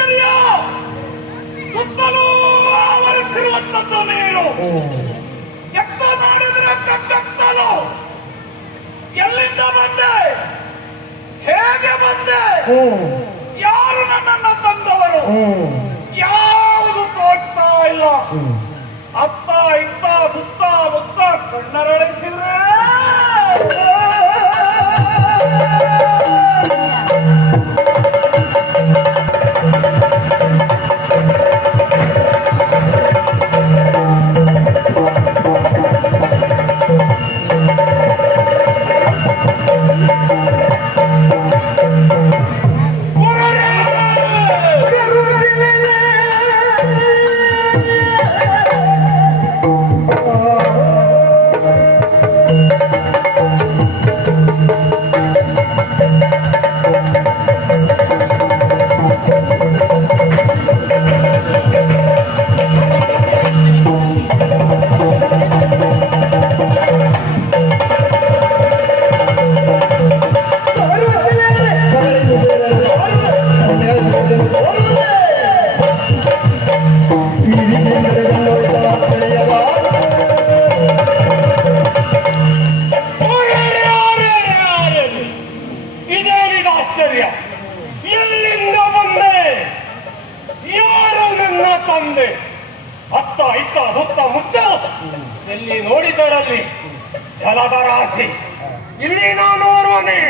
ಆಶ್ಚರ್ಯ ಸುತ್ತಲೂ ಆವರಿಸಿರುವಂತದ್ದು ನೀರು ಎತ್ತ ನೋಡಿದ್ರೆ ಕಟ್ಟಲು ಎಲ್ಲಿಂದ ಬಂದೆ? ಹೇಗೆ ಬಂದೆ? ಯಾರು ನನ್ನನ್ನು ತಂದವರು? ಯಾವುದು ತೋಚ್ತಾ ಇಲ್ಲಿ ನಾನು ಓರ್ವನೇ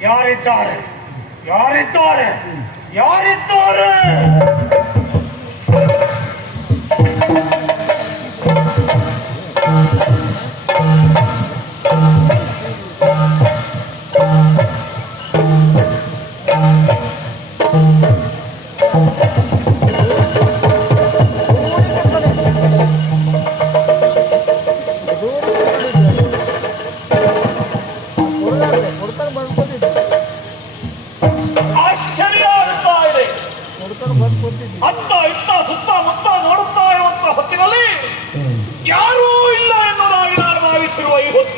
ಯಾರಿದ್ದಾರೆ? ಯಾರಿದ್ದಾರೆ? ಯಾರಿದ್ದಾರೆ?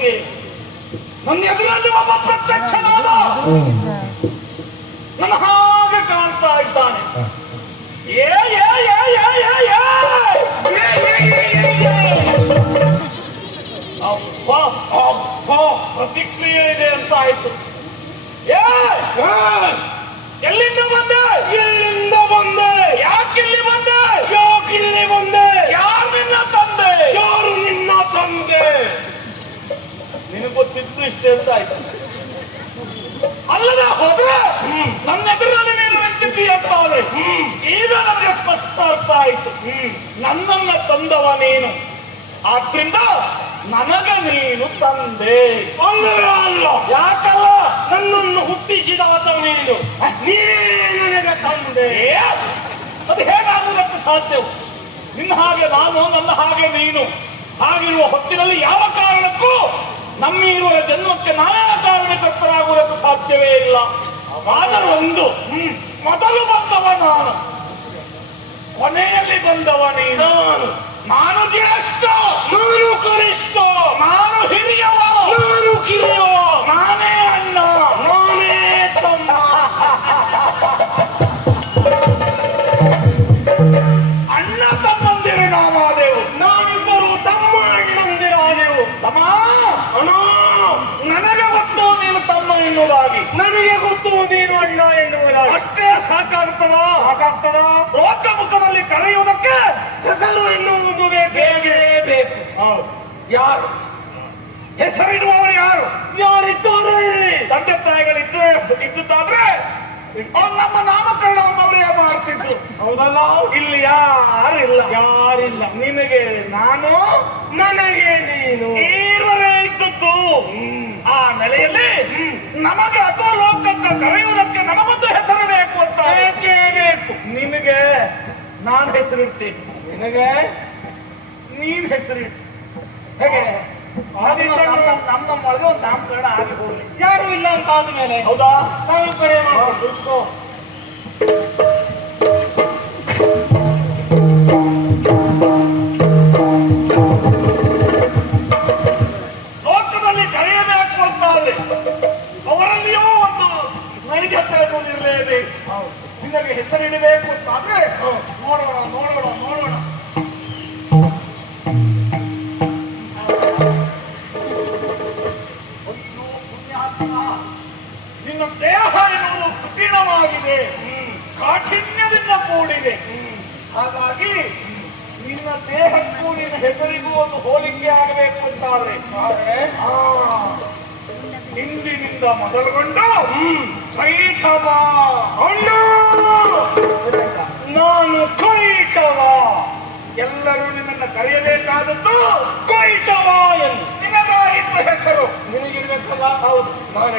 ಹೊತ್ತಿಗೆ ನನ್ನ ಎದುರಲ್ಲಿ ಒಬ್ಬ ಪ್ರತ್ಯಕ್ಷನಾದ ನನ್ನ ಹಾಗೆ ಕಾಣ್ತಾ ಇದ್ದಾನೆ ಏ ಏ ಏ ಏ ಏ ಏ! ಅಪ್ಪ ಅಪ್ಪ ಪ್ರತಿಕ್ರಿಯೆ ಇದೆ ಅಂತ ಆಯ್ತು ಏ! ಎಲ್ಲಿಂದ ಬಂದೆ ಎಲ್ಲಿಂದ ಬಂದೆ ಯಾಕಿಲ್ಲಿ ಬಂದೆ ಇಲ್ಲಿ ಬಂದೆ ಯಾರು ನಿನ್ನ ತಂದೆ ಯಾರು ನಿನ್ನ ತಂದೆ ನಿನಗೆ ಗೊತ್ತಿದ್ದು ಇಷ್ಟೇ ಅಂತ ಆಯ್ತು. ಅಲ್ಲದ ಹೋದ್ರೆ ನನ್ನ ಎದುರಲ್ಲಿ ನೀನು ನಿಂತಿದ್ದೀಯ ಅಂತ ಹೋದ್ರೆ ಈಗ ನನಗೆ ಸ್ಪಷ್ಟ ಅರ್ಥ ಆಯ್ತು. ನನ್ನನ್ನ ತಂದವ ನೀನು. ಆದ್ರಿಂದ ನನಗೆ ನೀನು ತಂದೆ. ಅಲ್ಲವೇ ಅಲ್ಲ. ಯಾಕಲ್ಲ? ನನ್ನನ್ನು ಹುಟ್ಟಿಸಿದಾತ ನೀನು. ನೀನೇ ನನಗೆ ತಂದೆ. ಅದು ಹೇಗಾಗುವುದಕ್ಕೆ ಸಾಧ್ಯವು? ನಿನ್ನ ಹಾಗೆ ನಾನು ನನ್ನ ಹಾಗೆ ನೀನು. ಹಾಗಿರುವ ಹೊತ್ತಿನಲ್ಲಿ ಯಾವ ಕಾರಣಕ್ಕೂ ನಮ್ಮಿರುವ ಜನ್ಮಕ್ಕೆ ನಾವೇ ಕಾರಣಕರ್ತರಾಗುವುದಕ್ಕೆ ಸಾಧ್ಯವೇ ಇಲ್ಲ. ಆದರೂ ಒಂದು ಮೊದಲು ಬಂದವ ನಾನು. ಕೊನೆಯಲ್ಲಿ ಬಂದವ ನೀನು. ನಾನು ಜ್ಯೇಷ್ಠ, ನಾನು ಕನಿಷ್ಠ. ನಾನು ಹಿರಿಯವ. ನಾನು ಕಿರಿಯವ. ಸಾಕಾಗ್ತದ ಲೋಕ ಮುಖದಲ್ಲಿ ಕರೆಯುವುದಕ್ಕೆ ಹೆಸರು ಎನ್ನುವುದು ಬೇಕೇ ಬೇಕು? ಹೌದು. ಯಾರು? ಹೆಸರಿಡುವವರು ಯಾರು? ಯಾರಿದ್ದಾರೆ? ಇಲ್ಲಿ ತಂದೆ ತಾಯಿಗಳಿದ್ರೆ ಇದ್ದುದಾದ್ರೆ ನಮ್ಮ ನಾಮಕರಣವನ್ನು ಅವರೇ ಮಾಡ್ತಿದ್ರು ಹೌದಲ್ಲ? ಇಲ್ಲಿ ಯಾರಿಲ್ಲ ಯಾರಿಲ್ಲ? ನಿನಗೆ ನಾನು ನನಗೆ ನೀನು. ಈರುವರೇ ಇದ್ದದ್ದು. ಆ ನೆಲೆಯಲ್ಲಿ ನಮಗೆ ಅಥವಾ ಲೋಕಕ್ಕೆ ಕರೆಯುವುದಕ್ಕೆ ನಮಗೊಂದು ಹೆಸರು ಬೇಕು ಬೇಕೇ? ನಿನಗೆ ನಾನು ಹೆಸರಿಡ್ತೀನಿ ನಿನಗೆ? ನೀನ್ ಹೆಸರಿಟ್ಟು ಹೇಗೆ? ನಮ್ಮ ಒಳಗೆ ಒಂದು ನಾಮಕರಣ ಆಗಿ ಹೋಗ್ಲಿ ಯಾರು ಇಲ್ಲ ಅಂತ ಆದ್ಮೇಲೆ? ಹೌದಾ? ನಾವಿಬ್ಬರೇ ಮಾಡ್ಕೊಂಡು ನಿನಗೆ ಹೆಸರಿಡಬೇಕು ಅಂತಾದ್ರೆ ನೋಡೋಣ ನೋಡೋಣ ನೋಡೋಣ. ನಿನ್ನ ದೇಹ ಎನ್ನುವುದು ಕಠಿಣವಾಗಿದೆ. ಕಾಠಿಣ್ಯದಿಂದ ಕೂಡಿದೆ. ಹಾಗಾಗಿ ನಿನ್ನ ದೇಹಕ್ಕೂ ನಿನ್ನ ಹೆಸರಿಗೂ ಒಂದು ಹೋಲಿಕೆ ಆಗಬೇಕು ಅಂತಾದ್ರೆ ಇಂದಿನಿಂದ ಮೊದಲುಗೊಂಡು ಕೈಟವ ಅಣ್ಣ! ನಾನು ಕೈಟವ ಎಲ್ಲರೂ ನಿನ್ನನ್ನು ಕರೆಯಬೇಕಾದದ್ದು ಕೈಟವ ಎಂದು. ನಿನಗಾಯಿತು ಹೆಸರು. ನಿನಗಿರ್ಬೇಕಲ್ಲ? ಹೌದು. ನಾನು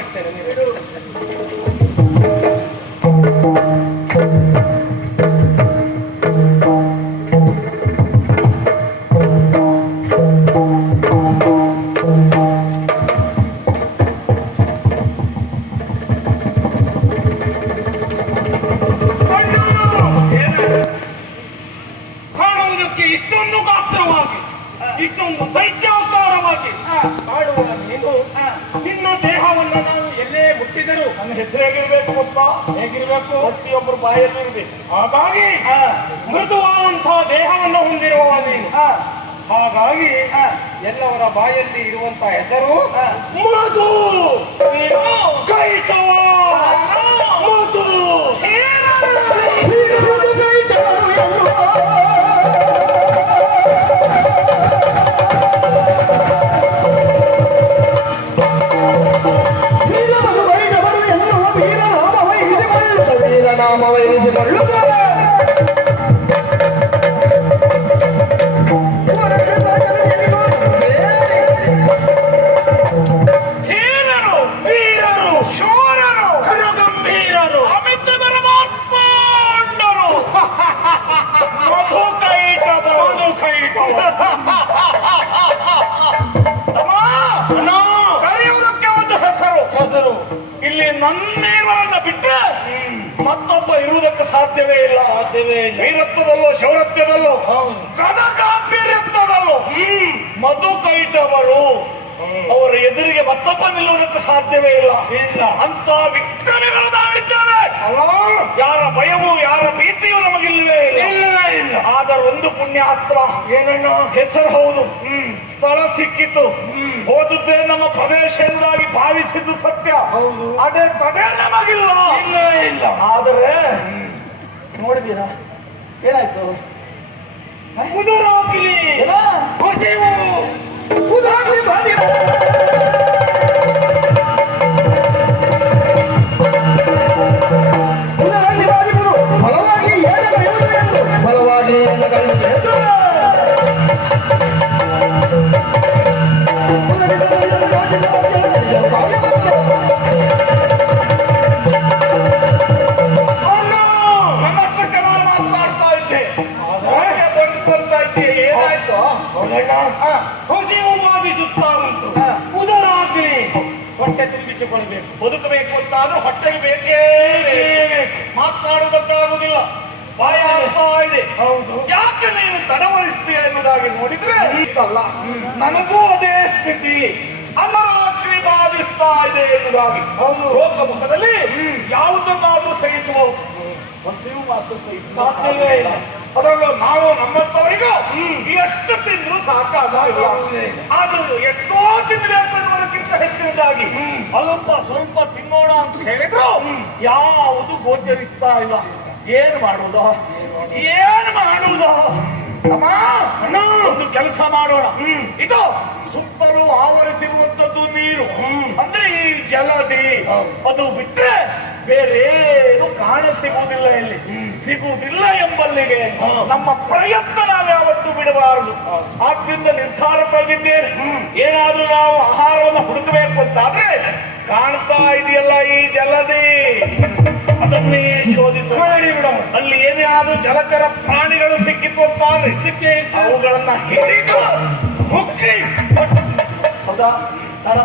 ಇಷ್ಟೊಂದು ಗಾತ್ರವಾಗಿ ಇಷ್ಟೊಂದು ದೈತ್ಯಾಕಾರವಾಗಿ ಕಾಡುವ ನೀನು ನಿನ್ನ ದೇಹವನ್ನು ನಾನು ಎಲ್ಲೇ ಮುಟ್ಟಿದರೂ ನನ್ನ ಹೆಸರು ಹೇಗಿರ್ಬೇಕು ಗೊತ್ತಾ? ಹೇಗಿರ್ಬೇಕು? ಪ್ರತಿಯೊಬ್ಬರು ಬಾಯಲ್ಲಿ ಇರಬೇಕು ಹಾಗಾಗಿ ಮೃದುವಾದಂತಹ ದೇಹವನ್ನು ಹೊಂದಿರುವ ನೀನು. ಹಾಗಾಗಿ ಎಲ್ಲವರ ಬಾಯಲ್ಲಿ ಇರುವಂತಹ ಹೆಸರು ಮೃದು. ಕೈತವ. ಕೈಟವ. ತಮ್ಮ, ಕರೆಯುವುದಕ್ಕೆ ಒಂದು ಹೆಸರು. ಹೆಸರು. ಇಲ್ಲಿ ನನ್ನಿರುವನ್ನ ಬಿಟ್ಟರೆ ಮತ್ತೊಬ್ಬ ಇರುವುದಕ್ಕೆ ಸಾಧ್ಯವೇ ಇಲ್ಲ. ಸಾಧ್ಯವೇ ಇಲ್ಲ. ವೀರತ್ವದಲ್ಲೋ ಶೌರತ್ವದಲ್ಲೋ ಗದಗಾಂಭೀರ್ಯತ್ವದಲ್ಲೋ ಮಧು ಕೈಟವರು ಅವರ ಎದುರಿಗೆ ಮತ್ತೊಬ್ಬ ನಿಲ್ಲುವುದಕ್ಕೆ ಸಾಧ್ಯವೇ ಇಲ್ಲ. ಇಲ್ಲ. ಅಂತ ವಿಕ್ರಮಿಗಳು ನಾವಿದ್ದೇವೆ. ಯಾರ ಭಯವು ಯಾರ ಭೀತಿಯು ನಮಗಿಲ್ಲವೇ ಇಲ್ಲ. ಇಲ್ಲವೇ ಇಲ್ಲ. ಆದರೆ ಒಂದು ಪುಣ್ಯಾತ್ಮ. ಏನನ್ನ? ಹೆಸರು ಹೌದು. ಸ್ಥಳ ಸಿಕ್ಕಿತು. ಹೋದದ್ದೇ ನಮ್ಮ ಪ್ರದೇಶ ಎಂದಾಗಿ ಭಾವಿಸಿದ್ದು ಸತ್ಯ. ಹೌದು. ಅದೇ ತಡೆ ನಮಗಿಲ್ಲ. ಇಲ್ಲ ಇಲ್ಲ ಆದರೆ ನೋಡಿದೀರಾ ಏನಾಯ್ತು? ಮುದುರಾಗ್ಲಿ ಹೊಸೆವು ಬಲವಾಗಿ ಹೊಟ್ಟೆ ತಿರುಗಿಸಿಕೊಳ್ಬೇಕು ಬದುಕಬೇಕು ಅಂತಾದ್ರೂ ಹೊಟ್ಟೆಗೆ ಬೇಕೇ ಬೇಕು. ಮಾತನಾಡುವುದಕ್ಕಾಗುವುದಿಲ್ಲ. ಬಾಯ ಇದೆ. ಹೌದು. ಯಾಕೆ ನೀನು ತಡವಳಿಸ್ತೀಯ ಎಂಬುದಾಗಿ ನೋಡಿದ್ರೆ ಅಲ್ಲ ನನಗೂ ಅದೇ ಸ್ಥಿತಿ. ಅಮರಾತ್ರಿ ಬಾಧಿಸ್ತಾ ಇದೆ ಎಂಬುದಾಗಿ ಹೌದು. ಲೋಕಮುಖದಲ್ಲಿ ಯಾವುದನ್ನಾದ್ರೂ ಸಹಿಸುವ ಒಂದೇ ಮಾತು ಸಾಧ್ಯವೇ ಇಲ್ಲ. ಅದರಲ್ಲೂ ನಾವು ನಮ್ಮಂತವರಿಗೂ ಎಷ್ಟು ತಿಂದ್ರು ಸಾಕಾಗಿಲ್ಲ. ಅದು ಎಷ್ಟೋ ತಿಂದ್ರೆ ಅನ್ನೋದಕ್ಕಿಂತ ಹೆಚ್ಚಿನದಾಗಿ. ಅಲ್ಪ ಸ್ವಲ್ಪ ತಿನ್ನೋಣ ಅಂತ ಹೇಳಿದ್ರು ಯಾವುದು ಗೋಚರಿಸ್ತಾ ಇಲ್ಲ. ಏನ್ ಮಾಡುವುದು? ಏನ್ ಮಾಡುವುದು? ಒಂದು ಕೆಲಸ ಮಾಡೋಣ. ಇದು ಸುತ್ತಲೂ ಆವರಿಸಿರುವಂತದ್ದು ನೀರು. ಅಂದ್ರೆ ಈ ಜಲದಿ ಅದು ಬಿಟ್ರೆ ಬೇರೇನು ಕಾಣ ಸಿಗುವುದಿಲ್ಲ ಇಲ್ಲಿ. ಸಿಗುವುದಿಲ್ಲ ಎಂಬಲ್ಲಿಗೆ ನಮ್ಮ ಪ್ರಯತ್ನ ನಾವು ಯಾವತ್ತು ಬಿಡಬಾರದು. ಆದ್ರಿಂದ ನಿರ್ಧಾರ ಪಡೆದಿದ್ದೇನೆ ಏನಾದ್ರೂ ನಾವು ಆಹಾರವನ್ನು ಹುಡುಕಬೇಕು ಅಂತಾದ್ರೆ ಕಾಣ್ತಾ ಇದೆಯಲ್ಲ ಈ ಜಲದಿ. ಅದನ್ನೇ ಶೋಧಿಸಿ. ಅಲ್ಲಿ ಏನೇ ಆದ್ರೂ ಜಲಚರ ಪ್ರಾಣಿಗಳು ಸಿಕ್ಕಿತ್ತು ಅಂತಾದ್ರೆ ಸಿಕ್ಕಿ ಅವುಗಳನ್ನ ಹಿಡಿದು ಮುಕ್ಕಿ ಹೌದಾ? ತಡ